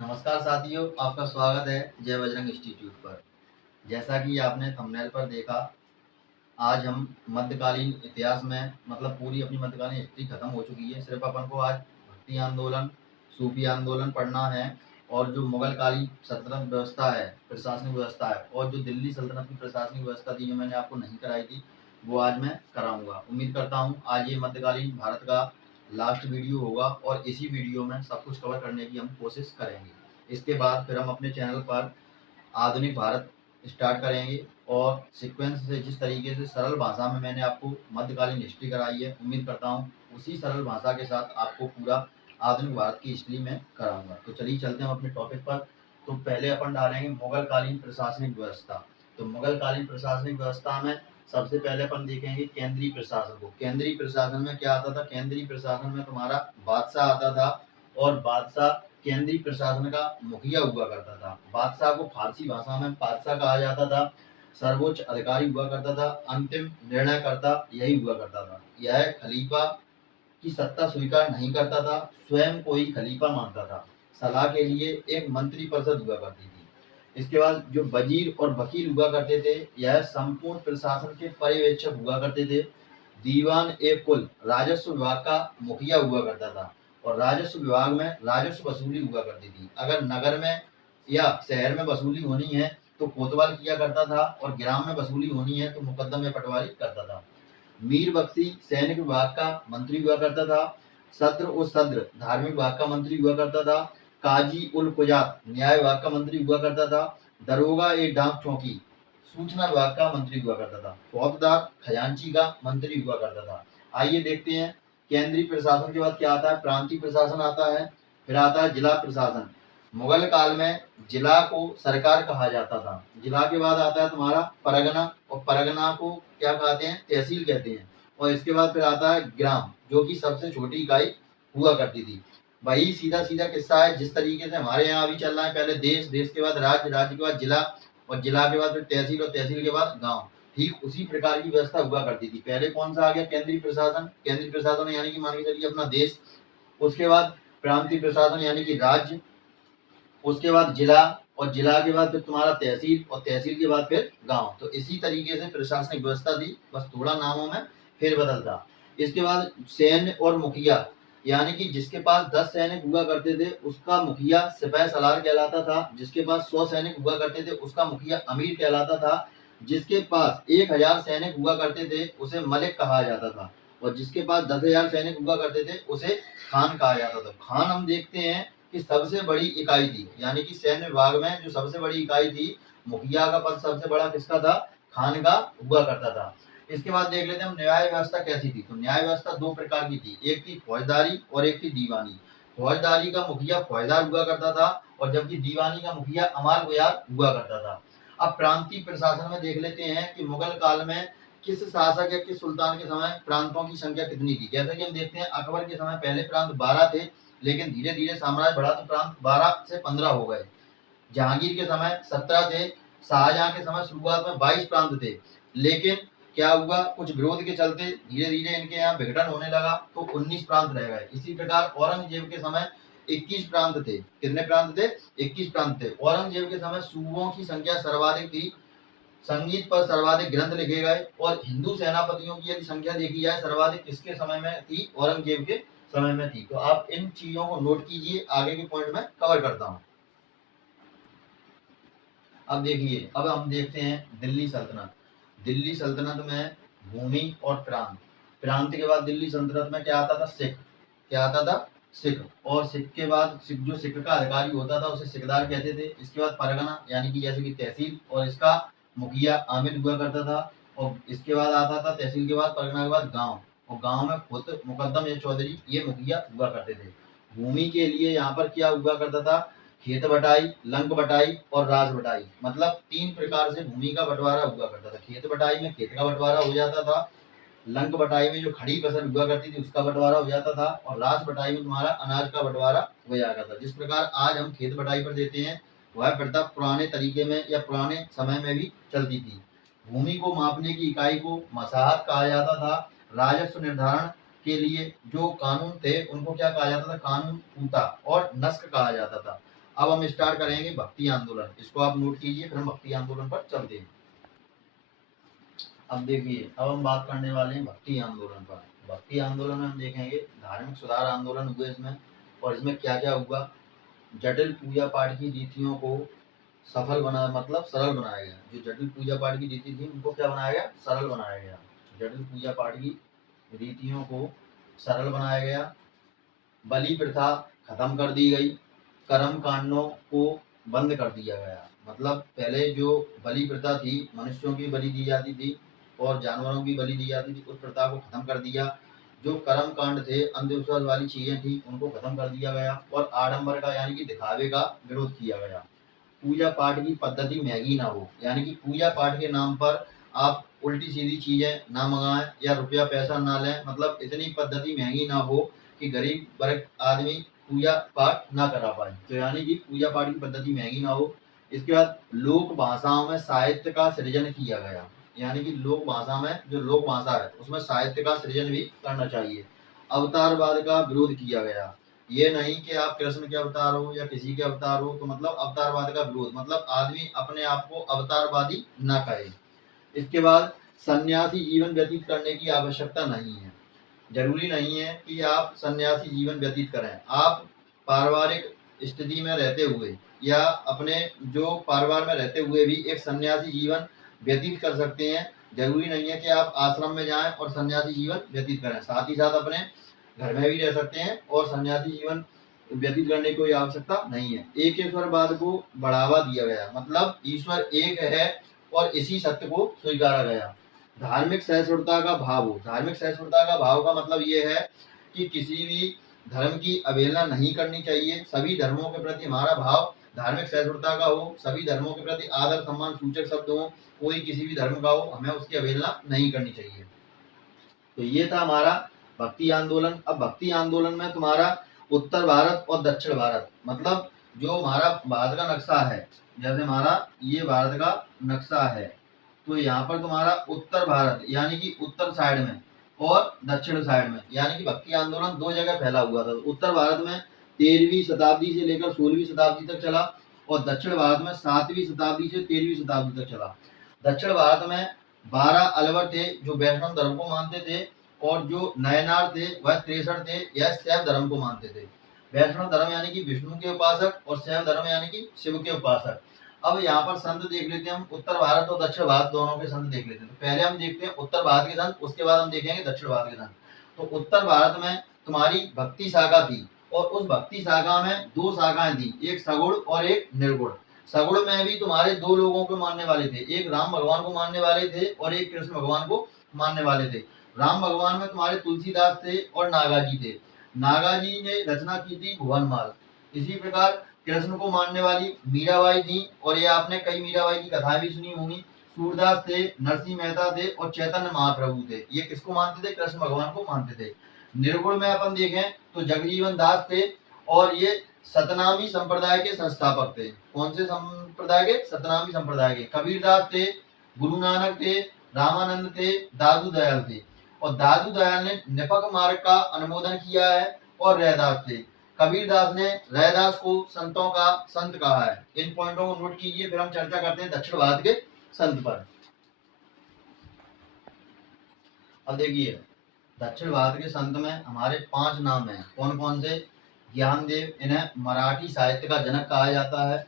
नमस्कार साथियों, आपका स्वागत है जय बजरंग इंस्टीट्यूट पर। जैसा कि आपने थंबनेल पर देखा, आज हम मध्यकालीन इतिहास में मतलब पूरी अपनी मध्यकालीन हिस्ट्री खत्म हो चुकी है। सिर्फ अपन को आज भक्ति आंदोलन, सूफी आंदोलन पढ़ना है और जो मुगल कालीन सल्तनत व्यवस्था है, प्रशासनिक व्यवस्था है, और जो दिल्ली सल्तनत की प्रशासनिक व्यवस्था थी जो मैंने आपको नहीं कराई थी, वो आज मैं कराऊंगा। उम्मीद करता हूँ आज ये मध्यकालीन भारत का लास्ट वीडियो होगा और इसी वीडियो में सब कुछ कवर करने की हम कोशिश करेंगे। इसके बाद फिर हम अपने चैनल पर आधुनिक भारत स्टार्ट करेंगे और सीक्वेंस से जिस तरीके से सरल भाषा में मैंने आपको मध्यकालीन हिस्ट्री कराई है, उम्मीद करता हूँ उसी सरल भाषा के साथ आपको पूरा आधुनिक भारत की हिस्ट्री में कराऊंगा। तो चलिए चलते हैं अपने टॉपिक पर। तो पहले अपन डालेंगे मुगल कालीन प्रशासनिक व्यवस्था। तो मुगल कालीन प्रशासनिक व्यवस्था में सबसे पहले अपन देखेंगे केंद्रीय प्रशासन को। केंद्रीय प्रशासन में क्या आता था? केंद्रीय प्रशासन में तुम्हारा बादशाह आता था और बादशाह केंद्रीय प्रशासन का मुखिया हुआ करता था। बादशाह को फारसी भाषा में बादशाह कहा जाता था। सर्वोच्च अधिकारी हुआ करता था, अंतिम निर्णयकर्ता यही हुआ करता था। यह खलीफा की सत्ता स्वीकार नहीं करता था, स्वयं को ही खलीफा मानता था। सलाह के लिए एक मंत्री परिषद हुआ करती थी। इसके बाद जो वजीर और वकील हुआ करते थे, यह संपूर्ण प्रशासन के पर्यवेक्षक हुआ करते थे। दीवान ए कुल राजस्व विभाग का मुखिया हुआ करता था और राजस्व विभाग में राजस्व वसूली हुआ करती थी। अगर नगर में या शहर में वसूली होनी है तो कोतवाल किया करता था और ग्राम में वसूली होनी है तो मुकदमे पटवारी करता था। मीर बख्शी सैनिक विभाग का मंत्री हुआ करता था। सद्र उल सद्र धार्मिक विभाग का मंत्री हुआ करता था। काजी उल कुजात न्याय विभाग का मंत्री हुआ करता था। दरोगा ए डाक चौकी सूचना विभाग का मंत्री हुआ करता था। फौजदार खजांची का मंत्री हुआ करता था। आइए देखते हैं केंद्रीय प्रशासन के बाद क्या आता है। प्रांतीय प्रशासन आता है, फिर आता है जिला प्रशासन। मुगल काल में जिला को सरकार कहा जाता था। जिला के बाद आता है तुम्हारा परगना, और परगना को क्या कहते हैं? तहसील कहते हैं। और इसके बाद फिर आता है ग्राम, जो कि सबसे छोटी इकाई हुआ करती थी। वही सीधा सीधा किस्सा है जिस तरीके से हमारे यहाँ अभी चल रहा है। पहले देश, देश के बाद राज्य, राज्य के बाद जिला, और जिला के बाद फिर तहसील, और तहसील के बाद गांव। ठीक उसी प्रकार की व्यवस्था हुआ करती थी। पहले कौन सा आ गया? केंद्रीय प्रशासन। केंद्रीय प्रशासन यानी कि मान के चलिए अपना देश। उसके बाद प्रांतीय प्रशासन यानी कि राज्य। उसके बाद जिला, और जिला के बाद फिर तुम्हारा तहसील, और तहसील के बाद फिर गांव। तो इसी तरीके से प्रशासनिक व्यवस्था थी, बस थोड़ा नामों में फेरबदल था। इसके बाद सैन्य और मुखिया, यानी कि जिसके पास 10 सैनिक हुआ करते थे उसका मुखिया सिपाही सालार कहलाता था। जिसके पास 100 सैनिक हुआ करते थे उसका मुखिया अमीर कहलाता था। जिसके पास 1000 सैनिक हुआ करते थे उसे मलिक कहा जाता था। और जिसके पास 10,000 सैनिक हुआ करते थे उसे खान कहा जाता था। खान हम देखते हैं कि सबसे बड़ी इकाई थी, यानी कि सैन्य विभाग में जो सबसे बड़ी इकाई थी, मुखिया का पद सबसे बड़ा किसका था? खान का हुआ करता था। इसके बाद देख लेते हैं हम न्याय व्यवस्था कैसी थी। तो न्याय व्यवस्था दो प्रकार की थी, एक थी फौजदारी और एक थी दीवानी। फौजदारी का मुखिया फौजदार हुआ करता था और जबकि दीवानी का मुखिया अमाल गुजार हुआ करता था। अब प्रांतीय प्रशासन में देख लेते हैं कि मुगल काल में किस शासक या किस सुल्तान के समय प्रांतों की संख्या कितनी थी। जैसे कि हम देखते हैं अकबर के समय पहले प्रांत 12 थे, लेकिन धीरे धीरे साम्राज्य बढ़ा तो प्रांत 12 से 15 हो गए। जहांगीर के समय 17 थे। शाहजहां के समय शुरुआत में 22 प्रांत थे, लेकिन क्या हुआ, कुछ विरोध के चलते धीरे धीरे इनके यहाँ विघटन होने लगा तो 19 प्रांत रह गए। इसी प्रकार औरंगजेब के समय 21 प्रांत थे। कितने प्रांत थे? 21 प्रांत थे। औरंगजेब के समय सूबों की संख्या सर्वाधिक थी। संगीत पर सर्वाधिक ग्रंथ लिखे गए। और हिंदू सेनापतियों की यदि संख्या देखी जाए सर्वाधिक किसके समय में थी? औरंगजेब के समय में थी। तो आप इन चीजों को नोट कीजिए, आगे के पॉइंट में कवर करता हूं। अब देखिए, अब हम देखते हैं दिल्ली सल्तनत। दिल्ली सल्तनत में भूमि और प्रांत। प्रांत के बाद दिल्ली सल्तनत में क्या आता था? सिख। क्या आता था? सिख। और सिख के बाद सिख, जो सिख का अधिकारी होता था उसे सिकदार कहते थे। इसके बाद परगना यानी कि जैसे कि तहसील, और इसका मुखिया आमिर हुआ करता था। और इसके बाद आता था तहसील के बाद, परगना के बाद गांव, और गांव में खुद मुकद्दम या चौधरी ये मुखिया हुआ करते थे। भूमि के लिए यहाँ पर क्या हुआ करता था? खेत बटाई, लंक बटाई और राज बटाई, मतलब 3 प्रकार से भूमि का बंटवारा हुआ करता था। खेत बटाई में खेत का बंटवारा हो जाता था। लंक बटाई में जो खड़ी फसल हुआ करती थी उसका बंटवारा हो जाता था। और राज बटाई में तुम्हारा अनाज का बंटवारा हो जाता था। जिस प्रकार आज हम खेत बटाई पर देते हैं, वह प्रथा पुराने तरीके में या पुराने समय में भी चलती थी। भूमि को मापने की इकाई को मसाहत कहा जाता था। राजस्व निर्धारण के लिए जो कानून थे उनको क्या कहा जाता था? कानून पूता और नस्क कहा जाता था। अब हम स्टार्ट करेंगे भक्ति आंदोलन, इसको आप नोट कीजिए, फिर हम भक्ति आंदोलन पर चलते हैं। अब देखिए, अब हम बात करने वाले हैं भक्ति आंदोलन पर। भक्ति आंदोलन में हम देखेंगे धार्मिक सुधार आंदोलन हुए इसमें, और इसमें क्या क्या हुआ। जटिल पूजा पाठ की रीतियों को सफल बना, मतलब सरल बनाया गया। जो जटिल पूजा पाठ की रीति थी उनको क्या बनाया गया, सरल बनाया गया। जटिल पूजा पाठ की रीतियों को सरल बनाया गया। बलि प्रथा खत्म कर दी गई। कर्म कांडों को बंद कर दिया गया। मतलब पहले जो बलि प्रथा थी, मनुष्यों की बलि दी जाती थी और जानवरों की बलि दी जाती थी, उस प्रथा को खत्म कर दिया। जो कर्म कांड थे, अंधविश्वास वाली चीजें थी, उनको खत्म कर दिया गया और आडंबर का यानी कि दिखावे का विरोध किया गया। पूजा पाठ की पद्धति महंगी ना हो, यानी कि पूजा पाठ के नाम पर आप उल्टी सीधी चीजें ना मंगाएं या रुपया पैसा ना लें। मतलब इतनी पद्धति महंगी ना हो कि गरीब वर्ग आदमी पूजा पाठ ना करा पाए। तो यानी कि पूजा पाठ की पद्धति महंगी ना हो। इसके बाद लोक भाषाओं में साहित्य का सृजन किया गया, यानी कि लोक भाषा में, जो लोक भाषा है उसमें साहित्य का सृजन भी करना चाहिए। अवतारवाद का विरोध किया गया। ये नहीं कि आप कृष्ण के अवतार हो या किसी के अवतार हो, तो मतलब अवतारवाद का विरोध, मतलब आदमी अपने आप को अवतारवादी ना कहे। इसके बाद सन्यासी जीवन व्यतीत करने की आवश्यकता नहीं है। जरूरी नहीं है कि आप सन्यासी जीवन व्यतीत करें। आप पारिवारिक स्थिति में रहते हुए या अपने जो परिवार में रहते हुए भी एक सन्यासी जीवन व्यतीत कर सकते हैं। जरूरी नहीं है कि आप आश्रम में जाएं और सन्यासी जीवन व्यतीत करें। साथ ही साथ अपने घर में भी रह सकते हैं और सन्यासी जीवन व्यतीत करने की कोई आवश्यकता नहीं है। एक ईश्वरवाद को बढ़ावा दिया गया, मतलब ईश्वर एक है और इसी सत्य को स्वीकारा गया। धार्मिक सहिष्णुता का भाव हो। धार्मिक सहिष्णुता का भाव का मतलब ये है कि किसी भी धर्म की अवहेलना नहीं करनी चाहिए। सभी धर्मों के प्रति हमारा भाव धार्मिक सहिष्णुता का हो। सभी धर्मों के प्रति आदर सम्मान सूचक शब्द हो। कोई किसी भी धर्म का हो, हमें उसकी अवहेलना नहीं करनी चाहिए। तो ये था हमारा भक्ति आंदोलन। अब भक्ति आंदोलन में तुम्हारा उत्तर भारत और दक्षिण भारत, मतलब जो हमारा भारत का नक्शा है, जैसे हमारा ये भारत का नक्शा है, तो यहाँ पर तुम्हारा उत्तर भारत यानी कि उत्तर साइड में और दक्षिण साइड में, यानी कि भक्ति आंदोलन दो जगह फैला हुआ था। उत्तर भारत में 13वीं शताब्दी से लेकर 16वीं शताब्दी तक चला और दक्षिण भारत में 7वीं शताब्दी से 13वीं शताब्दी तक चला। दक्षिण भारत में 12 अलवर थे जो वैष्णव धर्म को मानते थे, और जो नयनार थे वह 63 थे, यह शैव धर्म को मानते थे। वैष्णव धर्म यानी कि विष्णु के उपासक और शैव धर्म यानी कि शिव के उपासक। अब यहाँ पर संत देख लेते हैं हम, उत्तर भारत और दक्षिण भारत दोनों के संत देख लेते हैं। तो पहले हम देखते हैं उत्तर भारत के संत, उसके बाद हम देखेंगे दक्षिण भारत के संत। तो उत्तर भारत में तुम्हारी भक्ति शाखा थी और उस भक्ति शाखा में दो शाखाएं थी, एक सगुण और एक निर्गुण। सगुण में भी तुम्हारे दो लोगों को मानने वाले थे, एक राम भगवान को मानने वाले थे और एक कृष्ण भगवान को मानने वाले थे। राम भगवान में तुम्हारे तुलसीदास थे और नागाजी थे। नागाजी ने रचना की थी भुवनमाल। इसी प्रकार कृष्ण को मानने वाली मीराबाई थी, और ये आपने कई मीराबाई की कथाएं भी सुनी होंगी। सूरदास थे, नरसिंह मेहता थे और चैतन्य महाप्रभु थे। ये किसको मानते थे, कृष्ण भगवान को मानते थे। निर्गुण में अपन देखें तो जगजीवन दास थे, और ये सतनामी संप्रदाय के संस्थापक थे। कौन से संप्रदाय के, सतनामी संप्रदाय के। कबीरदास थे, गुरु नानक थे, रामानंद थे, दादू दयाल थे। और दादू दयाल ने निपक मार्ग का अनुमोदन किया है और रैदास थे। कबीरदास ने रैदास को संतों का संत कहा है। इन पॉइंटों को नोट कीजिए, फिर हम चर्चा करते हैं दक्षिण भारत के संत पर। अब देखिए, दक्षिण भारत के संत में हमारे 5 नाम हैं। कौन कौन से? ज्ञानदेव, इन्हें मराठी साहित्य का जनक कहा जाता है।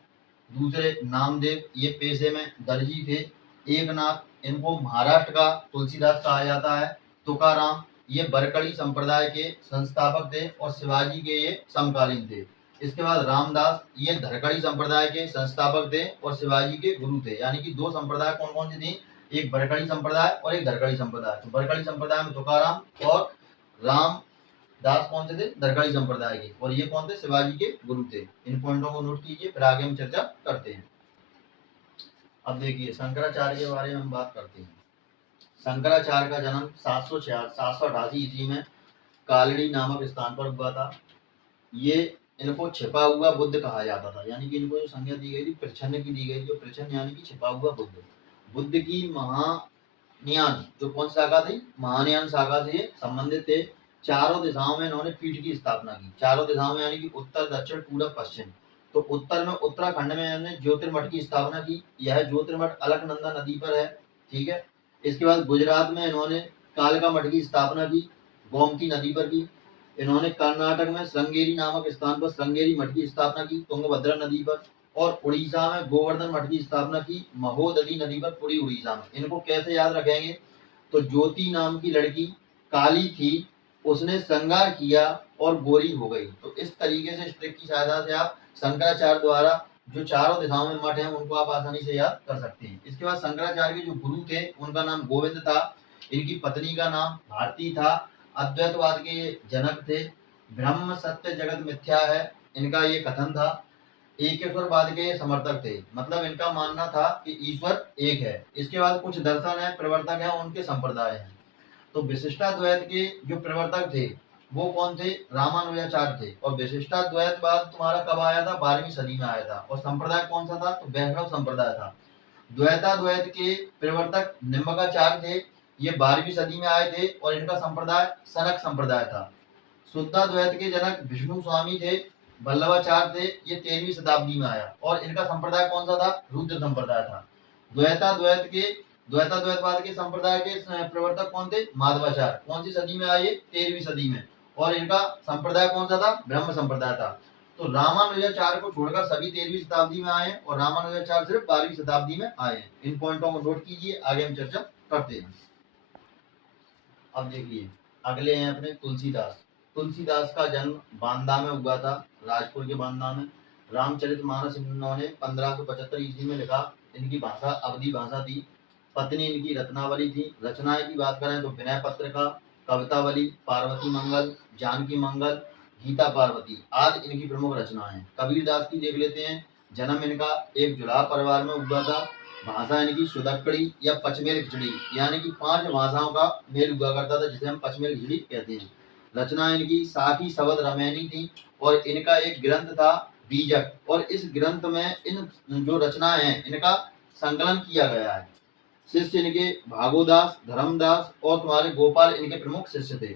दूसरे नामदेव, ये पेशे में दर्जी थे। एकनाथ, इनको महाराष्ट्र का तुलसीदास कहा जाता है। तुकाराम, ये बरकड़ी संप्रदाय के संस्थापक थे और शिवाजी के ये समकालीन थे। इसके बाद रामदास, ये धरकड़ी संप्रदाय के संस्थापक थे और शिवाजी के गुरु थे। यानी कि दो संप्रदाय कौन कौन सी थी, एक बरकड़ी संप्रदाय और एक धरकड़ी संप्रदाय। तो बरकड़ी संप्रदाय में तुकाराम और राम दास कौन से थे, दरगाही संप्रदाय के, और ये कौन थे, शिवाजी के गुरु थे। इन पॉइंटों को नोट कीजिए, फिर आगे हम चर्चा करते हैं। अब देखिए, शंकराचार्य के बारे में हम बात करते हैं। शंकराचार्य का जन्म 788 ईस्वी में कालड़ी नामक स्थान पर हुआ था। ये इनको छिपा हुआ बुद्ध कहा जाता था, यानी कि इनको जो संज्ञा दी गई थी प्रच्छन्न की दी गई थी। प्रच्छन्न यानी कि छिपा हुआ बुद्ध। बुद्ध की महायान, जो कौन सी शाखा थी, महायान शाखा से संबंधित थे। चारों दिशाओं में इन्होंने पीठ की स्थापना की। चारों दिशाओं में यानी कि उत्तर, दक्षिण, पूरब, पश्चिम। तो उत्तर में उत्तराखंड में इन्होंने ज्योतिर्मठ की स्थापना की। यह ज्योतिर्मठ अलकनंदा नदी पर है, ठीक है। इसके बाद गुजरात में इन्होंने कालका मठ की स्थापना की, गोमती नदी पर की। इन्होंने कर्नाटक में श्रृंगेरी नामक स्थान पर श्रृंगेरी मठ की स्थापना की, तुंगभद्रा नदी पर। और उड़ीसा में गोवर्धन मठ की स्थापना की, महोदधी नदी पर, पुरी उड़ीसा में। इनको कैसे याद रखेंगे, तो ज्योति नाम की लड़की काली थी, उसने श्रृंगार किया और गोरी हो गई। तो इस तरीके से इस ट्रिक की सहायता से आप शंकराचार्य द्वारा जो चारों दिशाओं में मठ हैं उनको आप आसानी से याद कर सकते हैं। इसके बाद शंकराचार्य के जो गुरु थे उनका नाम गोविंद था, इनकी पत्नी का नाम भारती था, अद्वैतवाद के ये जनक थे, ब्रह्म सत्य जगत मिथ्या है इनका ये कथन था, एकेश्वरवाद के ये समर्थक थे, मतलब इनका मानना था कि ईश्वर एक है। इसके बाद कुछ दर्शन है, प्रवर्तक है, उनके संप्रदाय हैं। तो विशिष्टाद्वैत के जो प्रवर्तक थे वो कौन थे, रामानुजाचार्य थे। और विशिष्टाद्वैतवाद तुम्हारा कब आया था, 12वीं सदी में आया था। और संप्रदाय कौन सा था, तो वैष्णव संप्रदाय था। द्वैताद्वैत के प्रवर्तक निम्बकाचार्य थे, ये 12वीं सदी में आए थे और इनका संप्रदाय सनक संप्रदाय था। शुद्धाद्वैत के जनक विष्णु स्वामी थे, वल्लभाचार्य थे, ये 13वीं शताब्दी में आया और इनका संप्रदाय कौन सा था, रुद्र संप्रदाय था। द्वैताद्वैत के द्वैताद्वैतवाद के संप्रदाय के प्रवर्तक कौन थे, माधवाचार्य, कौन सी सदी में आए, 13वीं सदी में। और इनका संप्रदाय कौन सा था, ब्रह्म संप्रदाय था। तो रामानुजाचार्य को छोड़कर सभी 13वीं शताब्दी में आए हैं और रामानुजाचार्य सिर्फ 12वीं शताब्दी में आए हैं। इन पॉइंटों को नोट कीजिए, आगे हम चर्चा करते हैं। अब देखिए अगले हैं अपने तुलसीदास। तुलसीदास का जन्म बांदा में हुआ था, राजपुर के बांदा में। रामचरितमानस इन्होंने 1575 ईस्वी में लिखा। इनकी भाषा अवधी भाषा थी। पत्नी इनकी रत्नावली थी। रचनाएं की बात करें तो विनय पत्रिका, कवितावली, पार्वती मंगल, जानकी मंगल, गीता पार्वती आदि इनकी प्रमुख रचनाएं हैं। कबीरदास की देख लेते हैं। जन्म इनका एक जुलाह परिवार में हुआ था। भाषा इनकी सुदक्कड़ी या पचमेल खिचड़ी, यानी कि 5 भाषाओं का मेल हुआ करता था, जिसे हम पचमेल खिचड़ी कहते हैं। रचना इनकी साखी शबद रमैनी थी और इनका एक ग्रंथ था बीजक। और इस ग्रंथ में इन जो रचनाएं हैं इनका संकलन किया गया है। शिष्य इनके भागोदास, धर्मदास और तुम्हारे गोपाल इनके प्रमुख शिष्य थे।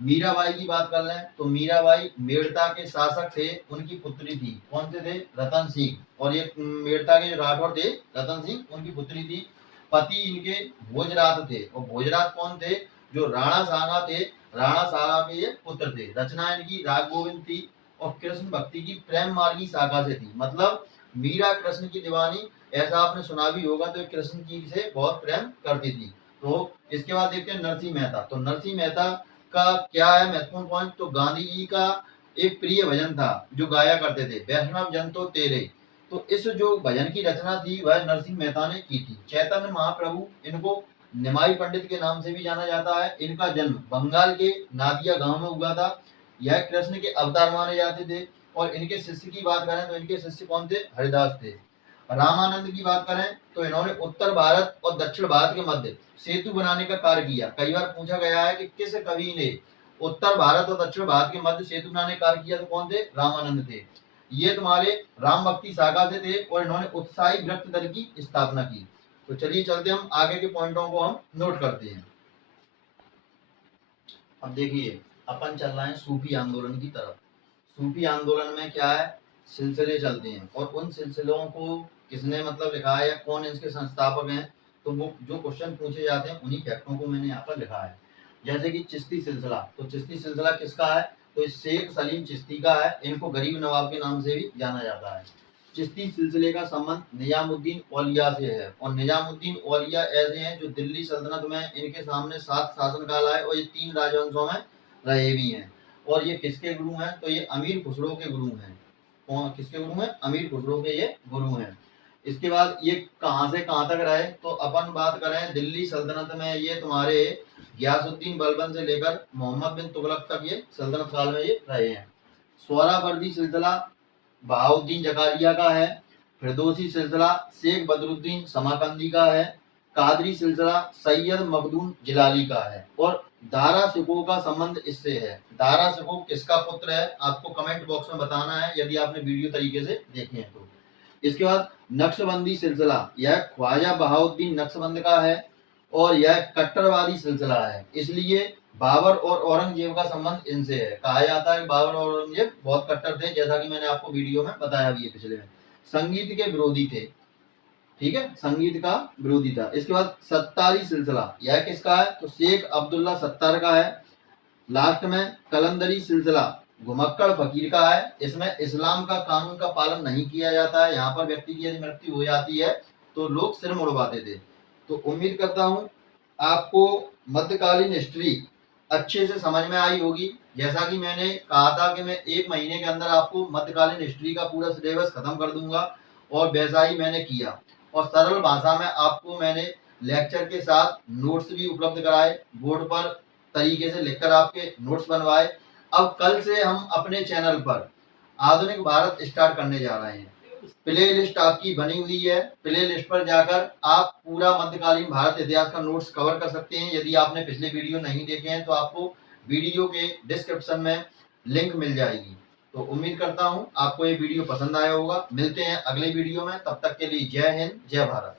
मीराबाई की बात कर लें तो मीराबाई मेड़ता के शासक थे, उनकी पुत्री थी। कौन से थे, रतन सिंह। और ये मेड़ता के जो राठौर थे रतन सिंह, उनकी पुत्री थी। पति इनके भोजरात थे। और भोजरात कौन थे, जो राणा सागा थे, राणा सागा के ये पुत्र थे। रचना इनकी राग गोविंद थी और कृष्ण भक्ति की प्रेम मार्गी शाखा से थी। मतलब मीरा कृष्ण की दीवानी, ऐसा आपने सुना भी होगा, तो कृष्ण जी से बहुत प्रेम करती थी। तो इसके बाद देखते हैं नरसिंह मेहता। तो नरसिंह मेहता का क्या है महत्वपूर्ण पॉइंट, तो गांधी जी का एक प्रिय भजन था जो गाया करते थे, वैष्णव जन तो तेरे। तो इस जो भजन की रचना थी वह नरसिंह मेहता ने की थी। चैतन्य महाप्रभु, इनको निमाई पंडित के नाम से भी जाना जाता है। इनका जन्म बंगाल के नादिया गांव में हुआ था। यह कृष्ण के अवतार माने जाते थे। और इनके शिष्य की बात करें तो इनके शिष्य कौन थे, हरिदास थे। रामानंद की बात करें तो इन्होंने उत्तर भारत और दक्षिण भारत के मध्य सेतु बनाने का कार्य किया। कई बार पूछा गया है कि किस कवि ने उत्तर भारत और दक्षिण भारत के मध्य सेतु बनाने का कार्य किया, तो कौन थे, रामानंद थे। ये तुम्हारे राम भक्ति शाखा से थे और इन्होंने उत्साही वृत्त दल की स्थापना की। तो चलिए चलते हम आगे के पॉइंटों को हम नोट करते हैं। अब देखिए अपन चल रहे हैं सूफी आंदोलन की तरफ। सूफी आंदोलन में क्या है, सिलसिले चलते हैं और उन सिलसिलों को किसने मतलब लिखा है या कौन इसके संस्थापक हैं, तो वो जो क्वेश्चन पूछे जाते हैं उन्हीं फैक्टों को मैंने यहाँ पर लिखा है। जैसे कि चिश्ती सिलसिला, तो चिश्ती सिलसिला किसका है, तो शेख सलीम चिश्ती का है। इनको गरीब नवाब के नाम से भी जाना जाता है। चिश्ती सिलसिले का संबंध निजामुद्दीन औलिया से है। और निजामुद्दीन औलिया ऐसे हैं जो दिल्ली सल्तनत में इनके सामने 7 शासनकाल आए और ये 3 राजवंशों में रहे भी हैं। और ये किसके गुरु हैं, तो ये अमीर खुसरो के गुरु हैं। कौन किसके गुरु हैं, अमीर खुसरो के ये गुरु हैं। इसके बाद ये कहाँ से कहाँ तक रहे, तो अपन बात करें दिल्ली सल्तनत में ये तुम्हारे गयासुद्दीन बलबन से लेकर मोहम्मद बिन तुगलक तक ये सल्तनत काल में ये रहे हैं। सोहरावर्दी सिलसिला बहाउद्दीन जकारिया का है। फिरदौसी सिलसिला शेख बदरुद्दीन समाकंदी का है। कादरी सिलसिला सैयद मखदूम जिलाली का है। और दारा शिकोह का संबंध इससे है। दारा शिकोह किसका पुत्र है, आपको कमेंट बॉक्स में बताना है यदि आपने वीडियो तरीके से देखे हैं तो। इसके बाद नक्शबंदी सिलसिला, यह ख्वाजा बहाउद्दीन नक्शबंद का है और यह कट्टरवादी सिलसिला है, इसलिए बाबर और औरंगजेब का संबंध इनसे है। कहा जाता है कि बाबर और औरंगजेब बहुत कट्टर थे, जैसा कि मैंने आपको वीडियो में बताया भी है पिछले में। संगीत के विरोधी थे, ठीक है, संगीत का विरोधी था। इसके बाद सत्तारी सिलसिला, यह किसका है? तो शेख अब्दुल्ला सत्तार का है। लास्ट में कलंदरी सिलसिला घुमक्कड़ फकीर का है। इसमें इस्लाम का कानून का पालन नहीं किया जाता है। यहाँ पर व्यक्ति की यदि मृत्यु हो जाती है तो लोग सिर मुड़वाते थे। तो उम्मीद करता हूँ आपको मध्यकालीन हिस्ट्री अच्छे से समझ में आई होगी। जैसा कि मैंने कहा था कि मैं 1 महीने के अंदर आपको मध्यकालीन हिस्ट्री का पूरा सिलेबस खत्म कर दूंगा, और वैसा ही मैंने किया। और सरल भाषा में आपको मैंने लेक्चर के साथ नोट्स भी उपलब्ध कराए, बोर्ड पर तरीके से लिखकर आपके नोट्स बनवाए। अब कल से हम अपने चैनल पर आधुनिक भारत स्टार्ट करने जा रहे हैं। प्ले लिस्ट आपकी बनी हुई है, प्ले लिस्ट पर जाकर आप पूरा मध्यकालीन भारत इतिहास का नोट्स कवर कर सकते हैं। यदि आपने पिछले वीडियो नहीं देखे हैं तो आपको वीडियो के डिस्क्रिप्शन में लिंक मिल जाएगी। तो उम्मीद करता हूं आपको ये वीडियो पसंद आया होगा। मिलते हैं अगले वीडियो में, तब तक के लिए जय हिंद, जय भारत।